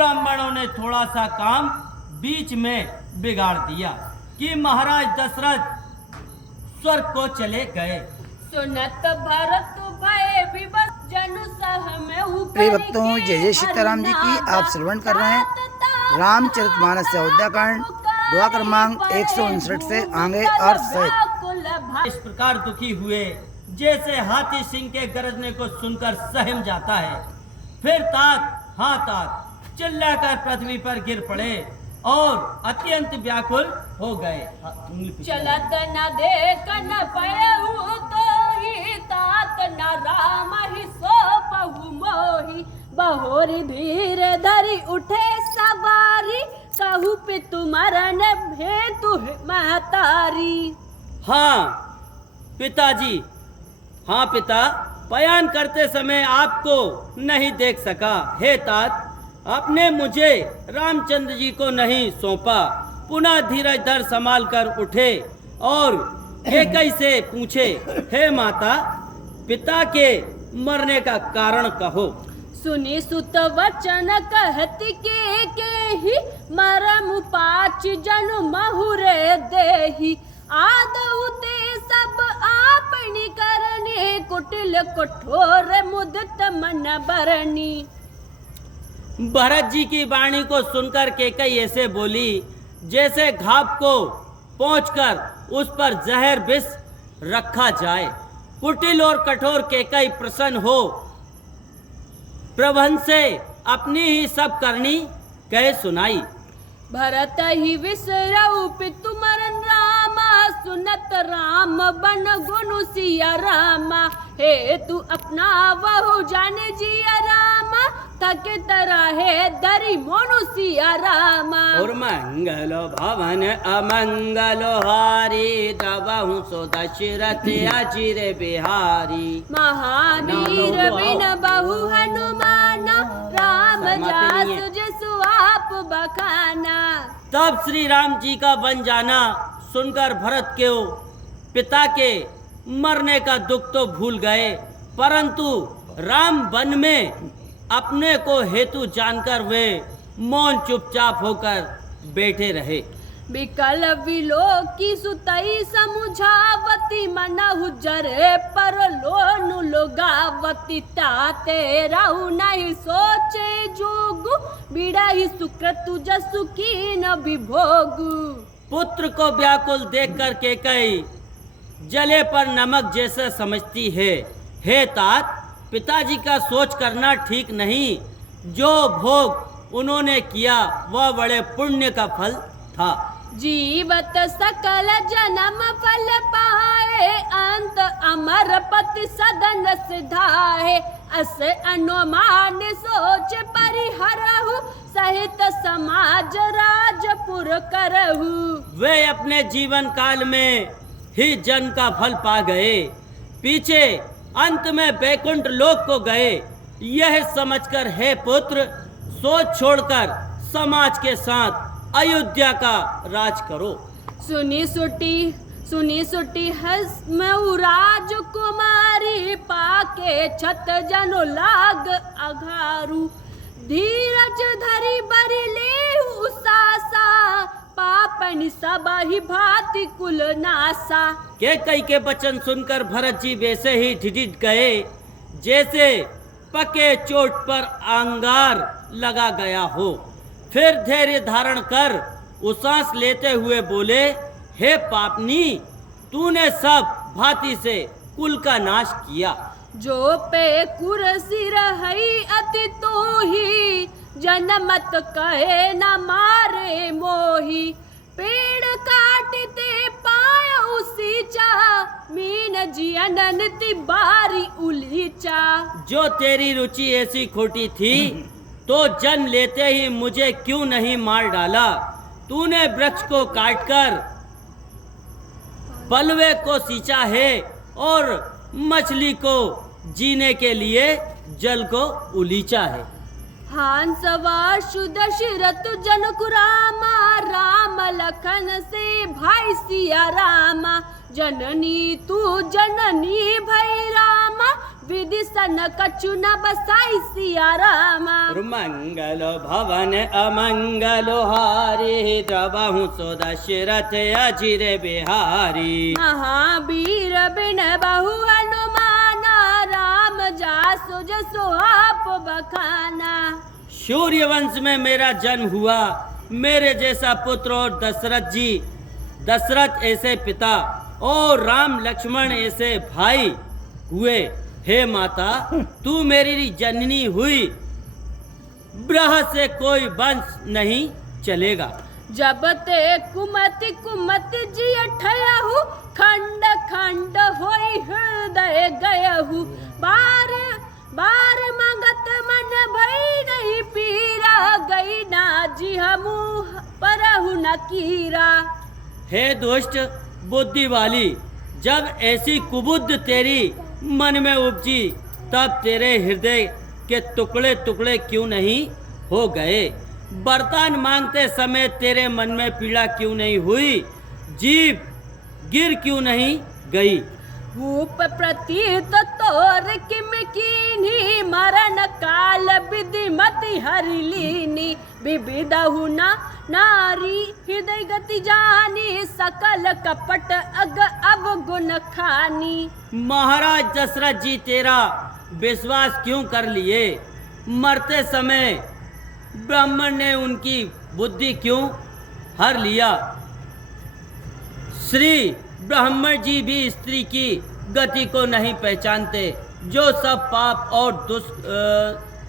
ब्राह्मणों ने थोड़ा सा काम बीच में बिगाड़ दिया कि महाराज दशरथ स्वर्ग को चले गए। सुनत भरत भय विवश जनु सह में प्रिय भक्तों, जय जय सीताराम जी की आप श्रवण कर रहे हैं रामचरितमानस से अयोध्याकांड दुआ क्रमांक 159 से आगे अर्थ सहित। इस प्रकार दुखी हुए जैसे हाथी सिंह के गरजने को सुनकर सहम जाता है। फिर तात हाँ तात चिल्लाकर पृथ्वी पर गिर पड़े और अत्यंत व्याकुल हो गए। चलत न देख न पयहु तो ही तात न राम ही सो पहु मोही बहोरी धीर धरी उठे सवारी कहु पितु मरण भेतु महतारी। हाँ पिताजी, हाँ पिता, बयान करते समय आपको नहीं देख सका। हे तात, आपने मुझे रामचंद्र जी को नहीं सौंपा। पुनः धीरज धर संभाल कर उठे और कैकई से पूछे, हे माता, पिता के मरने का कारण कहो। सुनी सुत वचन कहती के ही मरम पाच जनु महुरे देही आदऊ ते सब आपनी करने कुटिल कठोर मुदित मन बरनी। भरत जी की वाणी को सुनकर कैकई ऐसे बोली जैसे घाव को पहुंचकर उस पर जहर विष रखा जाए। कुटिल और कठोर कैकई प्रसन्न हो प्रबंध से अपनी ही सब करनी कह सुनाई। भरत ही विसरऊ पितु मरण रामा सुनत राम बन गुनु सिया रामा हे तू अपना बहु जाने जिया रामा थके तरह है दरी मोनु सिया रामा। और मंगल भवन अमंगल हारी द्रवहु सो दशरथ अचिर बिहारी महावीर बिन बहु हनुमान राम जासु जसु आप बखाना। तब श्री राम जी का बन जाना सुनकर भरत के पिता के मरने का दुख तो भूल गए, परंतु राम वन में अपने को हेतु जानकर वे मौन चुपचाप होकर बैठे रहे। विकल विलोकी सुतई समुझावती मनहु जरे पर लोनु लोगावती ताते रहु नहीं सोचे जोगु बिड़ा ही सुक्रतु जसु की न विभोगु। पुत्र को व्याकुल देखकर कैकई जले पर नमक जैसे समझती है। हे तात, पिताजी का सोच करना ठीक नहीं। जो भोग उन्होंने किया वह बड़े पुण्य का फल था। जीवत सकल जन्म फल पाए अंत अमर पति सदन सिधाए अस अनुमान सोच परिहरहु सहित समाज राजपुर करहु। वे अपने जीवन काल में ही जन्म का फल पा गए, पीछे अंत में बैकुंठ लोक को गए। यह समझकर हे पुत्र, सोच छोड़कर समाज के साथ अयोध्या का राज करो। सुनी सुटी हस में राजकुमारी पाके छत जनो लाग अघारू धीरज धरी बरी ले उसासा पापन सबहि भांति कुल नासा। कैकई के वचन सुनकर भरत जी वैसे ही ढिढिठ गए जैसे पके चोट पर अंगार लगा गया हो। फिर धैर्य धारण कर उसास लेते हुए बोले, हे पापनी, तूने सब भांति से कुल का नाश किया। जो पे कुर्सी रही अति तो ही जनमत कहे न मारे मोही पेड़ काटते पाय उसीचा मीन जियनति बारी उलीचा। जो तेरी रुचि ऐसी खोटी थी तो जन्म लेते ही मुझे क्यों नहीं मार डाला। तूने वृक्ष को काटकर पलवे को सींचा है और मछली को जीने के लिए जल को उलीचा है। हांसवार सुदशरथ जनक रामा राम लखन से भाई सिया रामा जननी तू जननी भई रामा विधि सन कछु न बसाई सिया रामा। मंगल भवन अमंगल हारी द्रवहु सो दशरथ अजिर बिहारी। महावीर बिन बहु हनुमाना राम जासु जसो आप बखाना। सूर्य वंश में मेरा जन्म हुआ, मेरे जैसा पुत्र और दशरथ ऐसे पिता और राम लक्ष्मण ऐसे भाई हुए। हे माता, तू मेरी जननी हुई, ब्रह से कोई वंश नहीं चलेगा। जब ते कुमति कुमति जिय ठयहु, खंड खंड होई हृदय गयहु। बार बार मंगत मन भई नहीं पीरा, गई ना जी हमू परहु न कीरा। हे दुष्ट बुद्धि वाली, जब ऐसी कुबुद्ध तेरी मन में उपजी, तब तेरे हृदय के टुकड़े टुकड़े क्यों नहीं हो गए? वरदान मांगते समय तेरे मन में पीड़ा क्यों नहीं हुई? जीभ गिर क्यों नहीं गई? भूप प्रतीत तोर किम कीन्ही, मरण काल विधि मति हरि लीनी। विविधहु न नारी हृदय गति जानी, सकल कपट अग अवगुण खानी। महाराज दशरथ जी तेरा विश्वास क्यों कर लिए? मरते समय ब्राह्मण ने उनकी बुद्धि क्यों हर लिया? श्री ब्राह्मण जी भी स्त्री की गति को नहीं पहचानते, जो सब पाप और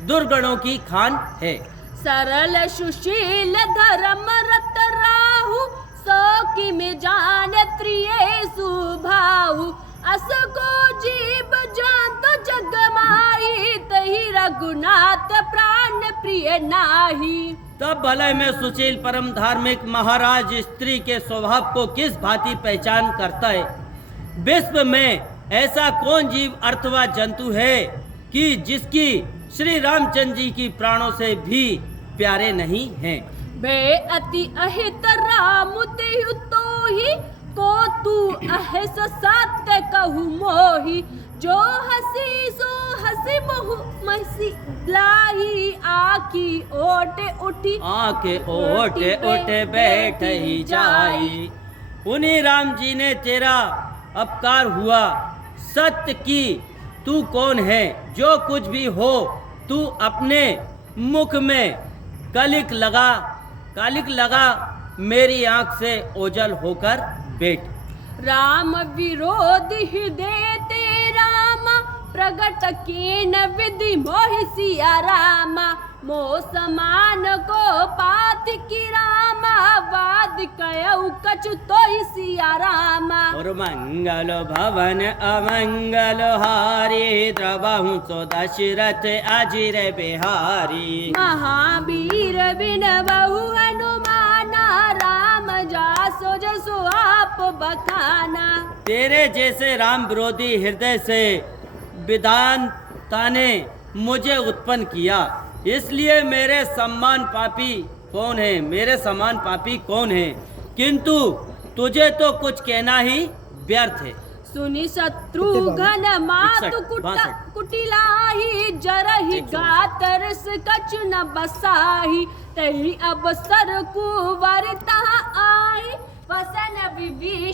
दुर्गुणों की खान है। सरल सुशील धर्म रत राहु, सो कि में जान त्रिये सुभाहु। अस को जीव जान तो जग माही, तही रघुनाथ प्राण प्रिय नाही। तब भले में सुशील परम धार्मिक महाराज स्त्री के स्वभाव को किस भांति पहचान करता है? विश्व में ऐसा कौन जीव अथवा जंतु है कि जिसकी श्री रामचंद्र जी की प्राणों से भी प्यारे नहीं हैं? बे अति अहित राम देहु तोहि, को तू अहस सत्य कहु मोहि। जो हसी सो हसी बहु मसी लाही, आकी ओटे उठी आके ओटे ओटे बैठ ही जाई। उन्हीं राम जी ने तेरा अपकार हुआ। सत्य की तू कौन है? जो कुछ भी हो, तू अपने मुख में कालिक लगा मेरी आंख से ओझल होकर बैठ। राम विरोधी हृदय ते रामा, प्रगट कीन विधि मोहि सिया रामा। मोह समान को पात की रामा, वाद कयउ कछु तोहि सिया रामा। और मंगल भवन अमंगल हारी, द्रवहु सो दशरथ अजिर बिहारी। महावीर बिन बहु हनुमाना, राम जासो जसो आप बखाना। तेरे जैसे राम विरोधी हृदय से विधाता ने मुझे उत्पन्न किया, इसलिए मेरे समान पापी कौन है? किंतु तुझे तो कुछ कहना ही व्यर्थ है। सुनि शत्रुघ्न मातु कुटिलाही, जरहि गातरस कछु न बसाही। तही अवसर कुंवर तहाँ आई, वसन विभीषण